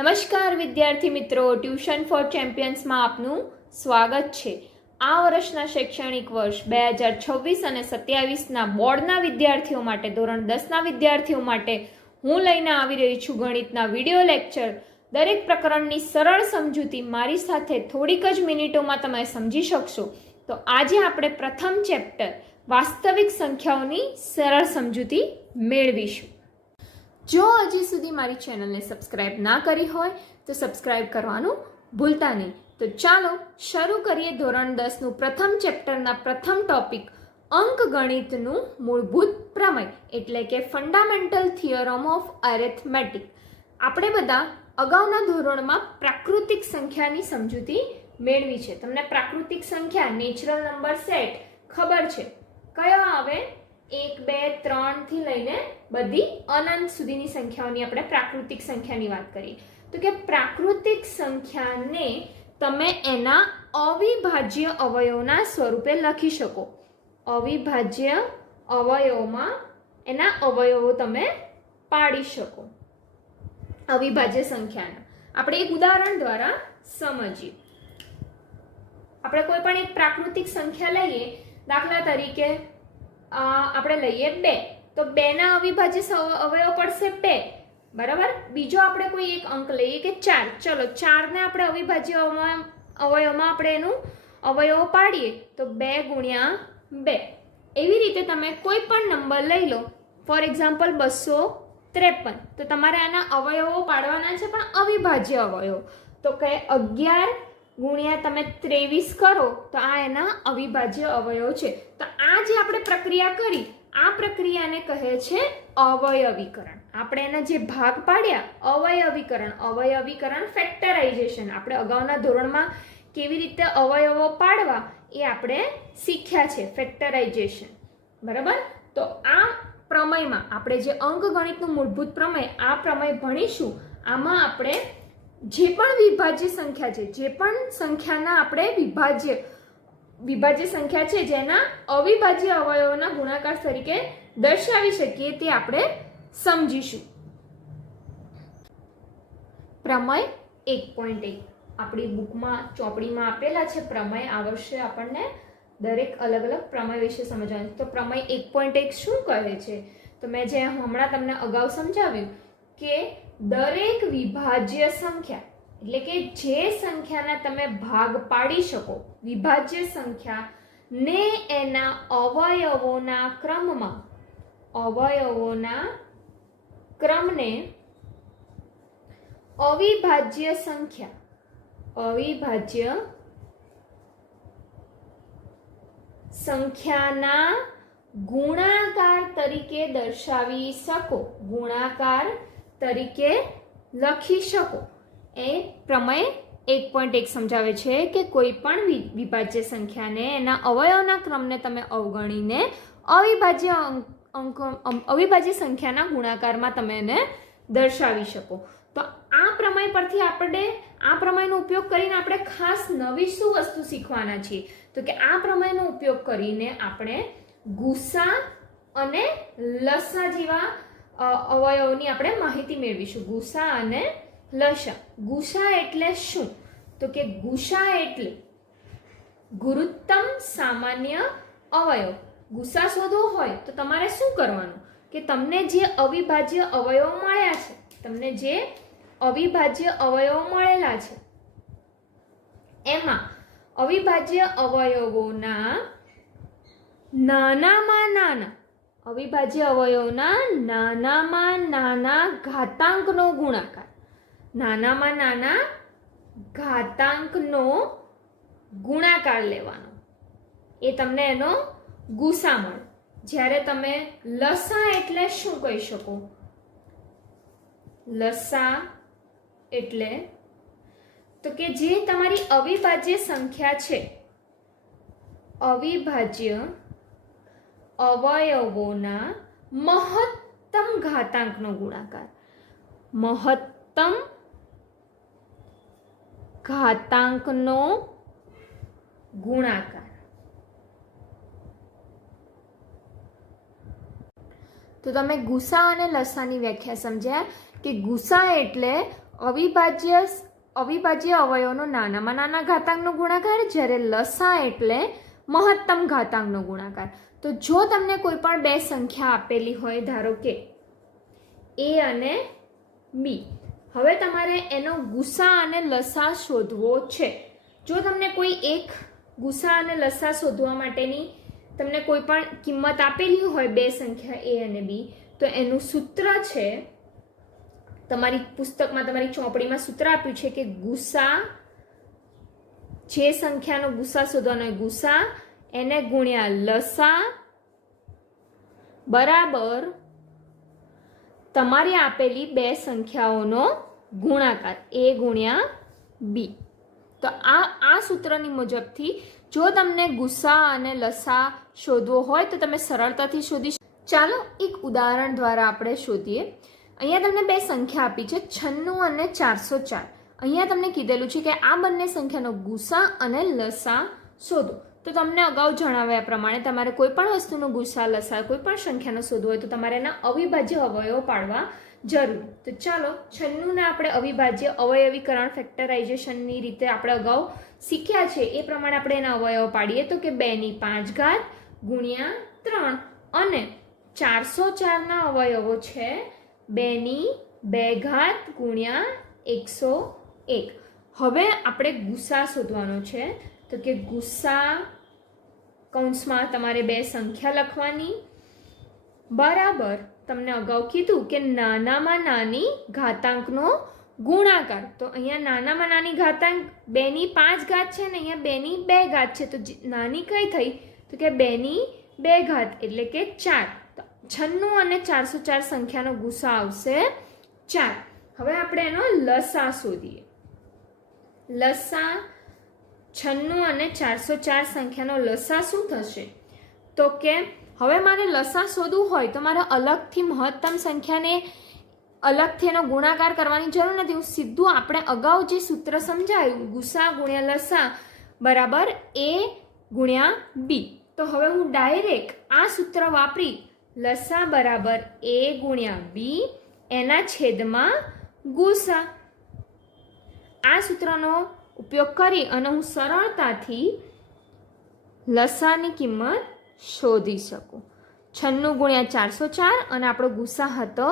નમસ્કાર વિદ્યાર્થી મિત્રો, ટ્યુશન ફોર ચેમ્પિયન્સમાં આપનું સ્વાગત છે। આ વર્ષના શૈક્ષણિક વર્ષ 2026 અને 27ના બોર્ડના વિદ્યાર્થીઓ માટે, ધોરણ 10ના વિદ્યાર્થીઓ માટે હું લઈને આવી રહી છું ગણિતના વિડિયો લેક્ચર। દરેક પ્રકરણની સરળ સમજૂતી મારી સાથે થોડીક જ મિનિટોમાં તમે સમજી શકશો। તો આજે આપણે પ્રથમ ચેપ્ટર વાસ્તવિક સંખ્યાઓની સરળ સમજૂતી મેળવીશું। જો હજી સુધી મારી ચેનલને સબસ્ક્રાઇબ ના કરી હોય તો સબસ્ક્રાઇબ કરવાનું ભૂલતા નહીં। તો ચાલો શરૂ કરીએ ધોરણ 10નું પ્રથમ ચેપ્ટરના પ્રથમ ટોપિક અંકગણિતનું મૂળભૂત પ્રમેય એટલે કે ફંડામેન્ટલ થિયરમ ઓફ એરિથમેટિક। આપણે બધા અગાઉના ધોરણમાં પ્રાકૃતિક સંખ્યાની સમજૂતી મેળવી છે। તમને પ્રાકૃતિક સંખ્યા નેચરલ નંબર સેટ ખબર છે, કયો આવે? 1, 2, 3 થી લઈને બધી અનંત સુધીની સંખ્યાઓની આપણે પ્રાકૃતિક સંખ્યાની વાત કરી। તો કે પ્રાકૃતિક સંખ્યાને તમે એના અવિભાજ્ય અવયવોના સ્વરૂપે લખી શકો। અવિભાજ્ય અવયવોમાં એના અવયવો તમે પાડી શકો અવિભાજ્ય સંખ્યાના। આપણે એક ઉદાહરણ દ્વારા સમજીએ। આપણે કોઈ પણ એક પ્રાકૃતિક સંખ્યા લઈએ, દાખલા તરીકે આપણે લઈએ 2, તો 2 ના અવિભાજ્ય અવયવ પડશે 2, બરાબર। બીજો આપણે કોઈ એક અંક લઈએ કે 4, ચલો 4 ને આપણે અવિભાજ્ય અવયવમાં આપણે એનું અવયવ પાડીએ તો 2 ગુણ્યા 2। એવી રીતે તમે કોઈ પણ નંબર લઈ લો, ફોર એક્ઝામ્પલ 253, તો તમારે આના અવયવો પાડવાના છે પણ અવિભાજ્ય અવયવ। તો કે 11 ગુણ્યા તમે 23 કરો તો આ એના અવિભાજ્ય અવયવ છે। તો આ જે આપણે પ્રક્રિયા કરી, આ પ્રક્રિયાને કહે છે અવયવીકરણ। આપણે એના જે ભાગ પાડ્યા અવયવીકરણ ફેક્ટરાઇઝેશન। આપણે અગાઉના ધોરણમાં કેવી રીતે અવયવો પાડવા એ આપણે શીખ્યા છે, ફેક્ટરાઇઝેશન, બરાબર। તો આ પ્રમેયમાં આપણે જે અંકગણિતનું મૂળભૂત પ્રમેય, આ પ્રમેય ભણીશું। આમાં આપણે જે પણ વિભાજ્ય સંખ્યા છે, જે પણ સંખ્યાના આપણે વિભાજ્ય સંખ્યા છે જેના અવિભાજ્ય અવયવોના ગુણાકાર તરીકે દર્શાવી શકીએ તે આપણે સમજીશું। પ્રમેય 1.1 આપણી બુકમાં ચોપડીમાં આપેલા છે પ્રમેય। આ વર્ષે આપણને દરેક અલગ અલગ પ્રમેય વિશે સમજવાનું। તો પ્રમેય 1.1 શું કહે છે? તો મેં જે હમણાં તમને અગાઉ સમજાવ્યું કે દરેક વિભાજ્ય સંખ્યા એટલે કે જે સંખ્યાના તમે ભાગ પાડી શકો, વિભાજ્ય સંખ્યા ને એના અવયવોના ક્રમને અવિભાજ્ય સંખ્યાના ગુણાકાર તરીકે દર્શાવી શકો, ગુણાકાર તરીકે લખી શકો। એ પ્રમેય 1.1 સમજાવે છે કે કોઈ પણ વિભાજ્ય સંખ્યાને એના અવયવના ક્રમને તમે અવગણીને અવિભાજ્ય સંખ્યાના ગુણાકારમાં તમે એને દર્શાવી શકો। તો આ પ્રમેય પરથી આપણે આ પ્રમેયનો ઉપયોગ કરીને આપણે ખાસ નવી શું વસ્તુ શીખવાના છીએ? તો કે આ પ્રમેયનો ઉપયોગ કરીને આપણે ગુસા અને લસા જેવા અવયવોની આપણે માહિતી મેળવીશું। ગુસા અને લસા। ગુસા એટલે શું? તો કે ગુસા એટલે ગુરુત્તમ સામાન્ય અવયવ। ગુસા શોધવો હોય તો તમારે શું કરવાનું કે તમને જે અવિભાજ્ય અવયવ મળ્યા છે, તમને જે અવિભાજ્ય અવયવ મળેલા છે એમાં અવિભાજ્ય અવયવોના નાનામાં નાના ઘાતાંકનો ગુણાકાર, નાનામાં નાના ઘાતાંકનો ગુણાકાર લેવાનો, એ તમને એનો ગુસા મળે। જ્યારે તમે લસા એટલે શું કહી શકો? લસા એટલે તો કે જે તમારી અવિભાજ્ય સંખ્યા છે, અવિભાજ્ય અવયવોના મહત્તમ ઘાતાંકનો ગુણાકાર, મહત્તમ ઘાતાંકનો ગુણાકાર। તો તમે ગુસા અને લસાની વ્યાખ્યા સમજ્યા કે ગુસા એટલે અવિભાજ્ય અવયવનો નાનામાં નાના ઘાતાંકનો ગુણાકાર, જ્યારે લસા એટલે મહત્તમ ઘાતાંકનો ગુણાકાર. તો જો તમને કોઈ પણ બે સંખ્યા આપેલી હોય, ધારો કે a અને b, હવે તમારે એનો ગુસા અને લસા શોધવો છે. જો તમને કોઈ એક ગુસા અને લસા શોધવા માટેની તમને કોઈ પણ કિંમત આપેલી હોય બે સંખ્યા a અને b, તો એનું સૂત્ર છે, તમારી પુસ્તકમાં તમારી ચોપડીમાં સૂત્ર આપ્યું છે કે ગુસા, જે સંખ્યાનો ગુસા શોધવાનો હોય ગુસા એને ગુણ્યા લસા બરાબર તમારી આપેલી બે સંખ્યાઓનો ગુણાકાર a ગુણ્યા b. તો આ સૂત્રની મુજબથી જો તમને ગુસા અને લસા શોધવો હોય તો તમે સરળતાથી શોધી શકો. ચાલો એક ઉદાહરણ દ્વારા આપણે શોધીએ. અહીંયા તમને બે સંખ્યા આપી છે 96 અને 404. અહીંયા તમને કીધેલું છે કે આ બંને સંખ્યાનો ગુસા અને લસા શોધો. તો તમને અગાઉ જણાવ્યા પ્રમાણે તમારે કોઈ પણ વસ્તુનો ગુસા લસા કોઈ પણ સંખ્યાનો શોધવો હોય તો તમારે એના અવિભાજ્ય અવયવો પાડવા જરૂર. તો ચાલો 96 ને આપણે અવિભાજ્ય અવયવીકરણ ફેક્ટરાઇઝેશનની રીતે આપણે અગાઉ શીખ્યા છે એ પ્રમાણે આપણે એના અવયવો પાડીએ તો કે 2/5 ગુણ્યા 3 અને 404 ના અવયવો છે 2/2 ગુણ્યા 101. હવે આપણે ગુસા શોધવાનો છે. તો કે ગુસા કૌંસમાં તમારે બે સંખ્યા લખવાની બરાબર તમને અગાઉ કીધું કે નાનામાં નાની ઘાતાંકનો ગુણાકાર. તો અહીંયા નાનામાં નાની ઘાતાંક 2/5 છે ને અહીંયા 2/2 છે. તો નાની કઈ થઈ તો કે 2/2 એટલે કે 4. 96 અને 404 સંખ્યાનો ગુસા આવશે 4. હવે આપણે એનો લસા શોધીએ. લસા 96 અને 404 સંખ્યાનો લસા શું થશે તો કે હવે મારે લસા શોધવું હોય તો મારે અલગથી મહત્તમ સંખ્યાને અલગથી એનો ગુણાકાર કરવાની જરૂર નથી. હું સીધું આપણે અગાઉ જે સૂત્ર સમજાયું ગુસા ગુણ્યા લસા બરાબર a ગુણ્યા b. તો હવે હું ડાયરેક્ટ આ સૂત્ર વાપરી લસા બરાબર a ગુણ્યા b એના છેદમાં ગુસા, આ સૂત્રનો ઉપયોગ કરી અને હું સરળતાથી લસાની કિંમત શોધી શકું. 96 ગુણ્યા 404 અને આપણો ગુસા હતો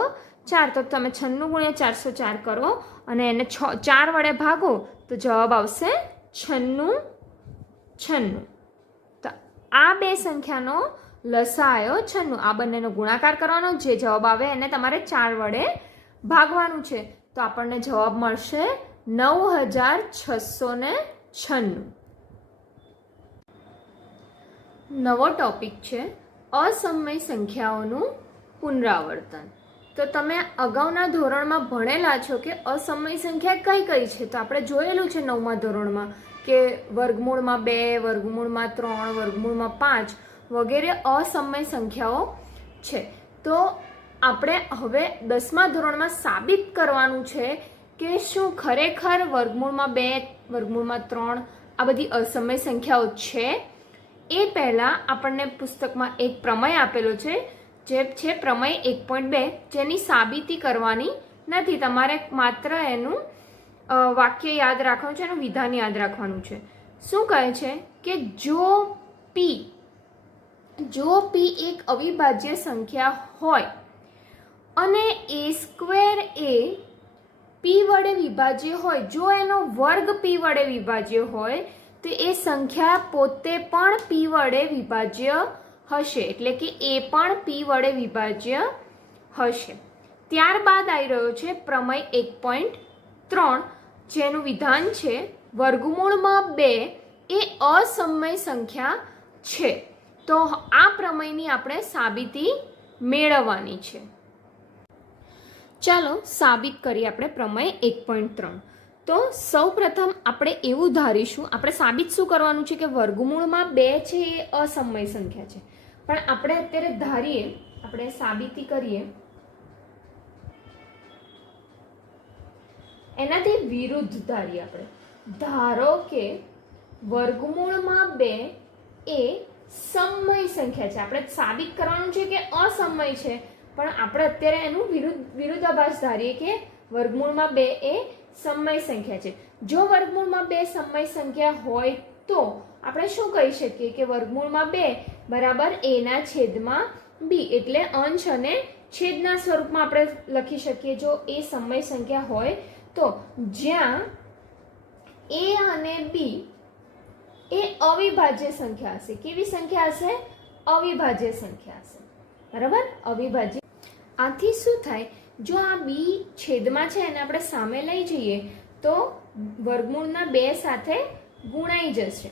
4. તો તમે 96 ગુણ્યા 404 કરો અને એને 4 વડે ભાગો તો જવાબ આવશે 96. તો આ બે સંખ્યાનો લસા આવ્યો 96. આ બંનેનો ગુણાકાર કરવાનો, જે જવાબ આવે એને તમારે 4 વડે ભાગવાનું છે. તો આપણને જવાબ મળશે 9696. નવો ટોપિક છે અસમય સંખ્યાઓનું પુનરાવર્તન. તો તમે અગાઉના ધોરણમાં ભણેલા છો કે અસમય સંખ્યા કઈ કઈ છે. તો આપણે જોયેલું છે 9મા ધોરણમાં કે વર્ગમૂળમાં 2, વર્ગમૂળમાં 3, વર્ગમૂળમાં 5 વગેરે અસમય સંખ્યાઓ છે. તો આપણે હવે 10મા ધોરણમાં સાબિત કરવાનું છે કે શું ખરેખર વર્ગમૂળમાં 2, વર્ગમૂળમાં 3 આ બધી અસમય સંખ્યાઓ છે. એ પહેલાં આપણને પુસ્તકમાં એક પ્રમેય આપેલો છે જે છે પ્રમેય 1.2, જેની સાબિતી કરવાની નથી. તમારે માત્ર એનું વાક્ય યાદ રાખવાનું છે, એનું વિધાન યાદ રાખવાનું છે. શું કહે છે કે જો p એક અવિભાજ્ય સંખ્યા હોય અને a² એ p વડે વિભાજ્ય હોય, જો એનો વર્ગ p વડે વિભાજ્ય હોય તો એ સંખ્યા પોતે પણ p વડે વિભાજ્ય હશે, એટલે કે એ પણ p વડે વિભાજ્ય હશે. ત્યારબાદ આવી રહ્યો છે પ્રમેય 1.3, જેનું વિધાન છે વર્ગમૂળમાં 2 એ અસમય સંખ્યા છે. તો આ પ્રમેયની આપણે સાબિતી મેળવવાની છે. ચાલો સાબિત કરીએ આપણે પ્રમેય 1.3. તો સૌપ્રથમ આપણે એવું ધારીશું, આપણે સાબિત શું કરવાનું છે કે વર્ગમૂળમાં 2 છે એ અસમય સંખ્યા છે. પણ આપણે અત્યારે ધારીએ, આપણે સાબિતી કરીએ એનાથી વિરુદ્ધ ધારીએ. આપણે ધારો કે વર્ગમૂળમાં 2 એ સમય સંખ્યા છે. આપણે સાબિત કરવાનું છે કે અસમય છે, પણ આપણે અત્યારે એનું વિરુદ્ધાભાસ ધારીએ કે વર્ગમૂળમાં 2 એ સમય સંખ્યા છે. જો વર્ગમૂળમાં 2 સમય સંખ્યા હોય તો આપણે શું કહી શકીએ કે વર્ગમૂળમાં 2 બરાબર a ના છેદમાં b, એટલે અંશ અને છેદના સ્વરૂપમાં આપણે લખી શકીએ જો એ સમય સંખ્યા હોય તો, જ્યાં a અને b એ અવિભાજ્ય સંખ્યા હશે. કેવી સંખ્યા હશે? અવિભાજ્ય સંખ્યા હશે. બરાબર, અવિભાજ્ય. આથી શું થાય, જો આ b છેદમાં છે અને આપણે સામે લઈ જઈએ તો વર્ગમૂળના 2 સાથે ગુણાઈ જશે.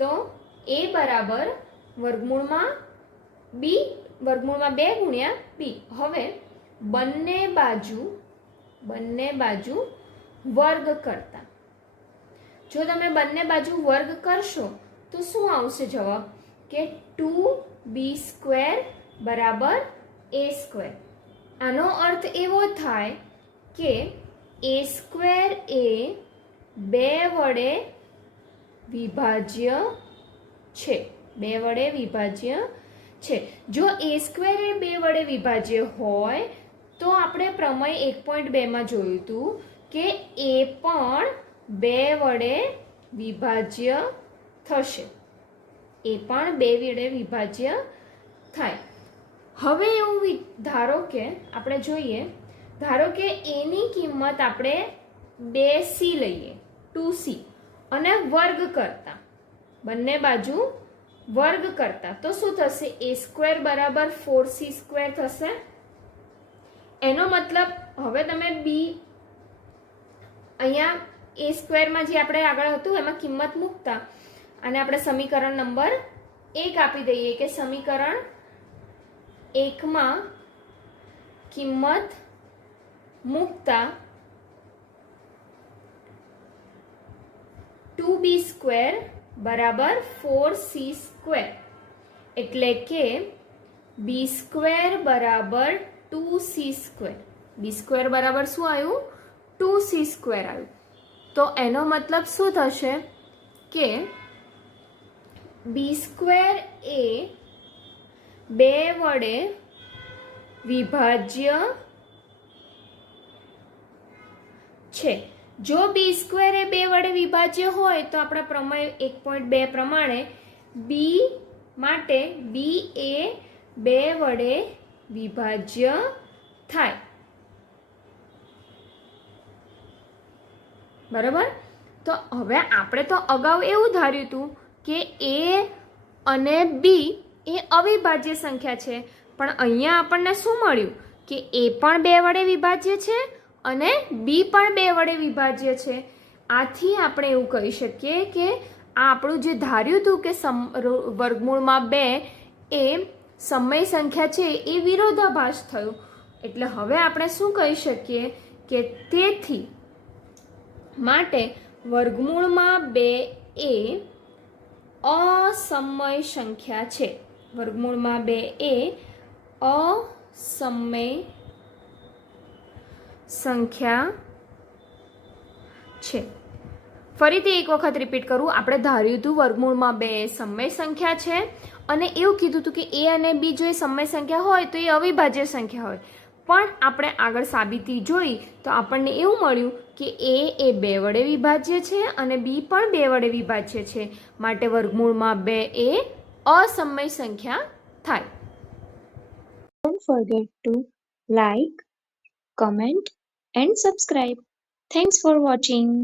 તો a બરાબર વર્ગમૂળમાં 2 ગુણ્યા b. હવે બંને બાજુ વર્ગ કરતા, જો તમે બંને બાજુ વર્ગ કરશો તો શું આવશે જવાબ કે 2b² બરાબર a². આનો અર્થ એવો થાય કે a² એ 2 વડે વિભાજ્ય છે. 2 વડે વિભાજ્ય છે. જો a² એ 2 વડે વિભાજ્ય હોય તો આપણે પ્રમેય 1.2 માં જોયું હતું કે a પણ 2 વડે વિભાજ્ય થશે. એ પણ 2 વડે વિભાજ્ય થાય. હવે એવું ધારો કે આપણે જોઈએ, ધારો કે a ની કિંમત આપણે 2c લઈએ, 2c, અને વર્ગ કરતા, બંને બાજુ વર્ગ કરતા, તો શું થશે? a² બરાબર 4c² થશે. એનો મતલબ હવે તમે b અહીંયા a² માં જે આપણે આગળ હતું એમાં કિંમત મૂકતા અને આપણે સમીકરણ નંબર 1 આપી દઈએ કે સમીકરણ 1 માં કિંમત મૂકતા 2b² બરાબર 4c², એટલે કે b² બરાબર 2c². b² બરાબર શું આવ્યું? 2c² આવ્યું. તો એનો મતલબ શું થશે કે b² એ 2 વડે વિભાજ્ય છે. જો b² એ 2 વડે વિભાજ્ય હોય તો આપણા પ્રમેય 1.2 પ્રમાણે b માટે b એ 2 વડે વિભાજ્ય થાય. બરાબર. તો હવે આપણે તો અગાઉ એવું ધાર્યું હતું કે a અને b એ અવિભાજ્ય સંખ્યા છે, પણ અહીંયા આપણને શું મળ્યું કે a પણ 2 વડે વિભાજ્ય છે અને b પણ 2 વડે વિભાજ્ય છે. આથી આપણે એવું કહી શકીએ કે આ આપણું જે ધાર્યું હતું કે વર્ગમૂળમાં 2 એ સમય સંખ્યા છે એ વિરોધાભાસ થયું. એટલે હવે આપણે શું કહી શકીએ કે તેથી માટે વર્ગમૂળમાં 2 એ અસમય સંખ્યા છે. વર્ગમૂળમાં 2 એ અસમય સંખ્યા છે. ફરીથી એક વખત રિપીટ કરું, આપણે ધાર્યું હતું વર્ગમૂળમાં 2 એ સમય સંખ્યા છે અને એવું કીધું હતું કે a અને b જો એ સમય સંખ્યા હોય તો એ અવિભાજ્ય સંખ્યા હોય. પણ આપણે આગળ સાબિતી જોઈ તો આપણને એવું મળ્યું કે a એ 2 વડે વિભાજ્ય છે અને b પણ 2 વડે વિભાજ્ય છે. માટે વર્ગમૂળમાં 2 એ અસમય સંખ્યા થાય. Don't forget to like, comment and subscribe. Thanks for watching.